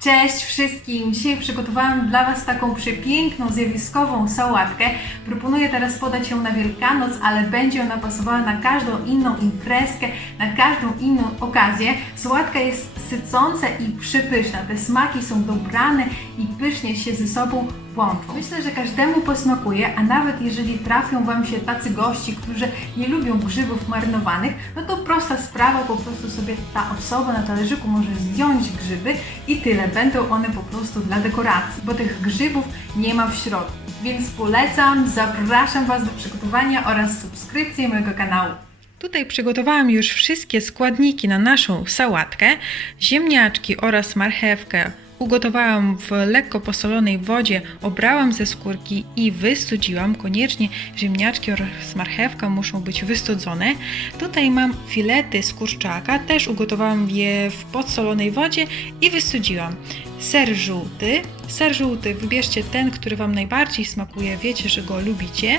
Cześć wszystkim! Dzisiaj przygotowałam dla Was taką przepiękną, zjawiskową sałatkę. Proponuję teraz podać ją na Wielkanoc, ale będzie ona pasowała na każdą inną imprezkę, na każdą inną okazję. Sałatka jest sycąca i przepyszna. Te smaki są dobrane i pysznie się ze sobą łączą. Myślę, że każdemu posmakuje, a nawet jeżeli trafią Wam się tacy gości, którzy nie lubią grzybów marynowanych, no to prosta sprawa, po prostu sobie ta osoba na talerzyku może zdjąć grzyby i tyle. Będą one po prostu dla dekoracji, bo tych grzybów nie ma w środku. Więc polecam, zapraszam Was do przygotowania oraz subskrypcji mojego kanału. Tutaj przygotowałam już wszystkie składniki na naszą sałatkę. Ziemniaczki oraz marchewkę ugotowałam w lekko posolonej wodzie, obrałam ze skórki i wystudziłam. Koniecznie ziemniaczki oraz marchewka muszą być wystudzone. Tutaj mam filety z kurczaka, też ugotowałam je w podsolonej wodzie i wystudziłam. Ser żółty. Ser żółty wybierzcie ten, który Wam najbardziej smakuje, wiecie, że go lubicie.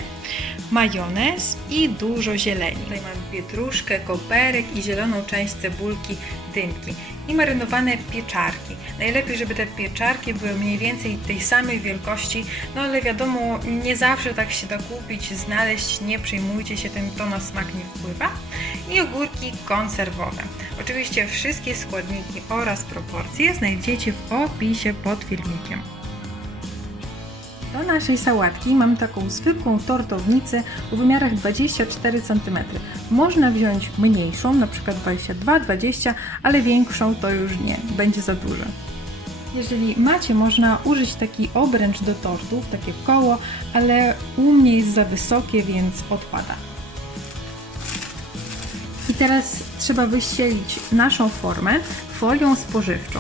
Majonez i dużo zieleni. Tutaj mam pietruszkę, koperek i zieloną część cebulki, dymki i marynowane pieczarki. Najlepiej, żeby te pieczarki były mniej więcej tej samej wielkości, no ale wiadomo, nie zawsze tak się da kupić, znaleźć, nie przejmujcie się tym, to na smak nie wpływa. I ogórki konserwowe. Oczywiście wszystkie składniki oraz proporcje znajdziecie w opisie pod filmikiem. Do naszej sałatki mam taką zwykłą tortownicę o wymiarach 24 cm. Można wziąć mniejszą, przykład 22-20, ale większą to już nie, będzie za dużo. Jeżeli macie, można użyć taki obręcz do tortów, takie koło, ale u mnie jest za wysokie, więc odpada. I teraz trzeba wyścielić naszą formę folią spożywczą.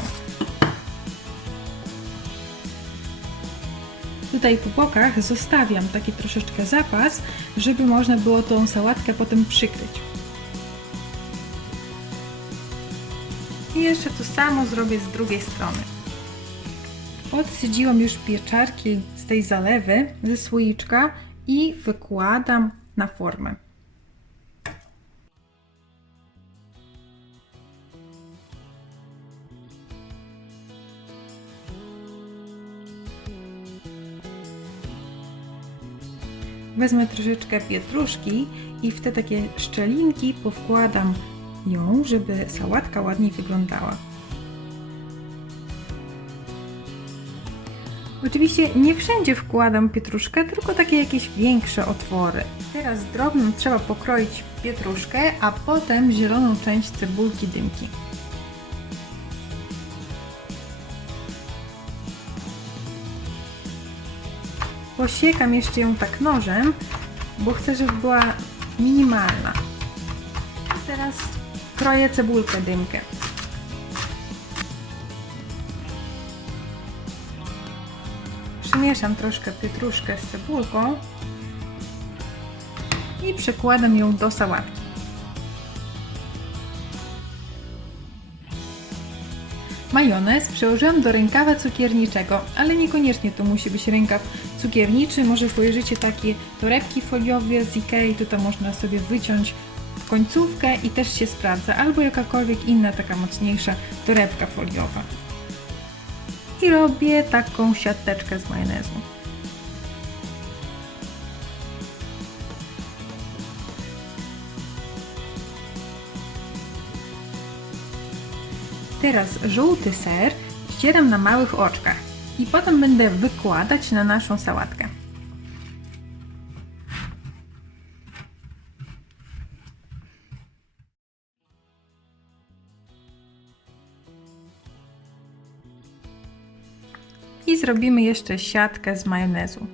Tutaj po bokach zostawiam taki troszeczkę zapas, żeby można było tą sałatkę potem przykryć. I jeszcze to samo zrobię z drugiej strony. Odsydziłam już pieczarki z tej zalewy ze słoiczka i wykładam na formę. Wezmę troszeczkę pietruszki i w te takie szczelinki powkładam ją, żeby sałatka ładniej wyglądała. Oczywiście nie wszędzie wkładam pietruszkę, tylko takie jakieś większe otwory. Teraz drobno trzeba pokroić pietruszkę, a potem zieloną część cebulki dymki. Posiekam jeszcze ją tak nożem, bo chcę, żeby była minimalna. Teraz kroję cebulkę dymkę. Przymieszam troszkę pietruszkę z cebulką i przekładam ją do sałatki. Majonez przełożyłam do rękawa cukierniczego, ale niekoniecznie to musi być rękaw cukierniczy. Może kojarzycie takie torebki foliowe z Ikei, tutaj można sobie wyciąć końcówkę i też się sprawdza, albo jakakolwiek inna taka mocniejsza torebka foliowa. I robię taką siateczkę z majonezu. Teraz żółty ser ścieram na małych oczkach i potem będę wykładać na naszą sałatkę. I zrobimy jeszcze siatkę z majonezu.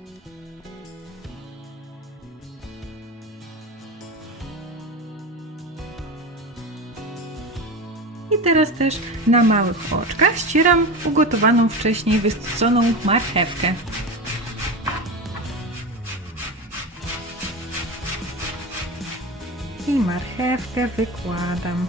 I teraz też na małych oczkach ścieram ugotowaną wcześniej wystuconą marchewkę. I marchewkę wykładam.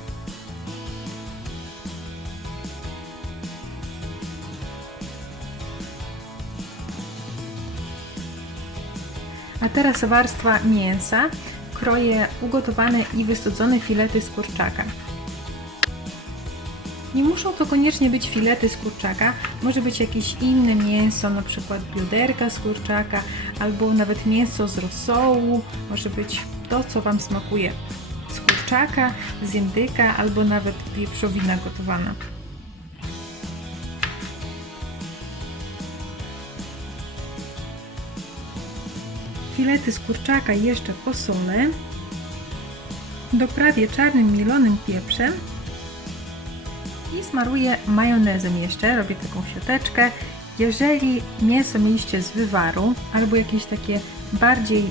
A teraz warstwa mięsa. Kroję ugotowane i wystudzone filety z kurczaka. Nie muszą to koniecznie być filety z kurczaka, może być jakieś inne mięso, na przykład bioderka z kurczaka, albo nawet mięso z rosołu, może być to, co Wam smakuje. Z kurczaka, z indyka, albo nawet wieprzowina gotowana. Filety z kurczaka jeszcze posolę. Doprawię czarnym mielonym pieprzem i smaruję majonezem jeszcze, robię taką siateczkę. Jeżeli mięso mieliście z wywaru albo jakieś takie bardziej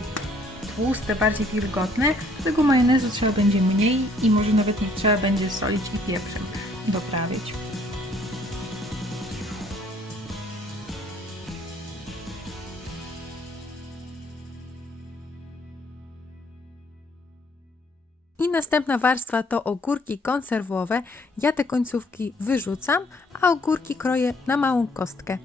tłuste, bardziej wilgotne, tego majonezu trzeba będzie mniej i może nawet nie trzeba będzie solić i pieprzem doprawić. Następna warstwa to ogórki konserwowe. Ja te końcówki wyrzucam, a ogórki kroję na małą kostkę.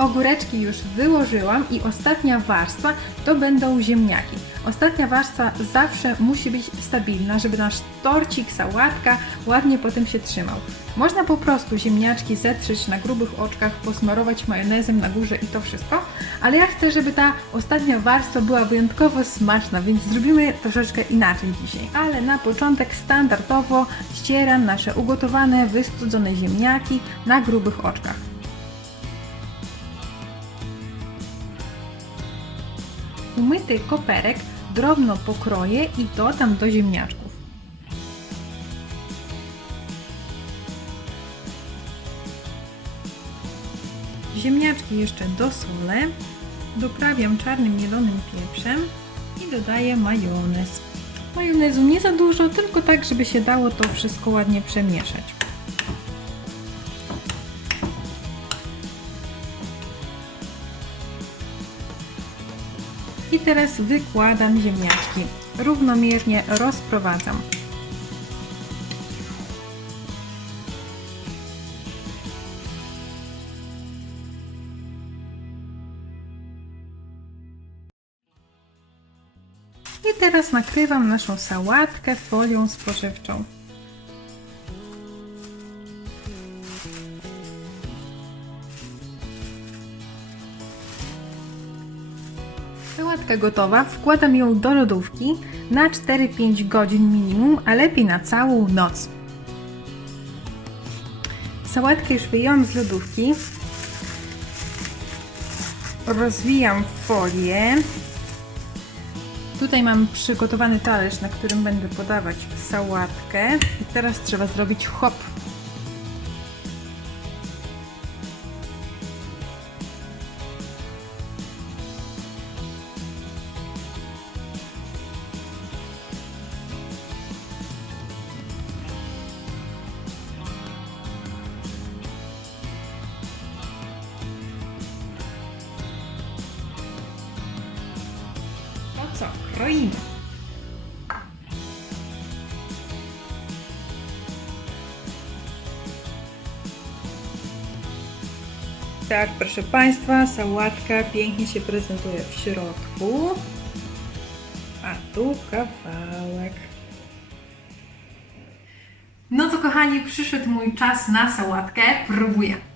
Ogóreczki już wyłożyłam i ostatnia warstwa to będą ziemniaki. Ostatnia warstwa zawsze musi być stabilna, żeby nasz torcik, sałatka ładnie potem się trzymał. Można po prostu ziemniaczki zetrzeć na grubych oczkach, posmarować majonezem na górze i to wszystko, ale ja chcę, żeby ta ostatnia warstwa była wyjątkowo smaczna, więc zrobimy troszeczkę inaczej dzisiaj. Ale na początek standardowo ścieram nasze ugotowane, wystudzone ziemniaki na grubych oczkach. Umyty koperek drobno pokroję i dodam do ziemniaczków. Ziemniaczki jeszcze dosolę, doprawiam czarnym mielonym pieprzem i dodaję majonez. Majonezu nie za dużo, tylko tak, żeby się dało to wszystko ładnie przemieszać. I teraz wykładam ziemniaczki. Równomiernie rozprowadzam. I teraz nakrywam naszą sałatkę folią spożywczą. Sałatka gotowa, wkładam ją do lodówki na 4-5 godzin minimum, a lepiej na całą noc. Sałatkę już wyjęłam z lodówki. Rozwijam folię. Tutaj mam przygotowany talerz, na którym będę podawać sałatkę. I teraz trzeba zrobić hop. Kroimy. Tak, proszę Państwa, sałatka pięknie się prezentuje w środku. A tu kawałek. No to kochani, przyszedł mój czas na sałatkę. Próbuję.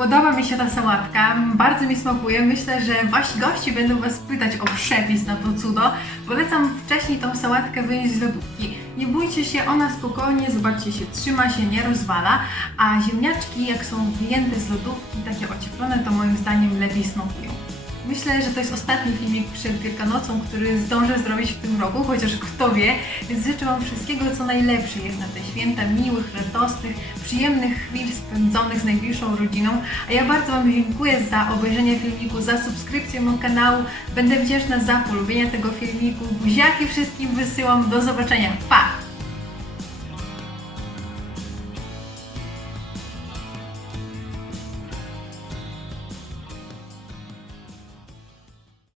Podoba mi się ta sałatka, bardzo mi smakuje. Myślę, że wasi gości będą Was pytać o przepis na to cudo. Polecam wcześniej tą sałatkę wyjść z lodówki. Nie bójcie się, ona spokojnie, zobaczcie się, trzyma się, nie rozwala. A ziemniaczki, jak są wyjęte z lodówki, takie ocieplone, to moim zdaniem lepiej smakują. Myślę, że to jest ostatni filmik przed Wielkanocą, który zdążę zrobić w tym roku, chociaż kto wie, więc życzę Wam wszystkiego, co najlepsze jest na te święta, miłych, radosnych, przyjemnych chwil spędzonych z najbliższą rodziną. A ja bardzo Wam dziękuję za obejrzenie filmiku, za subskrypcję mojego kanału. Będę wdzięczna za polubienie tego filmiku. Buziaki wszystkim wysyłam. Do zobaczenia. Pa!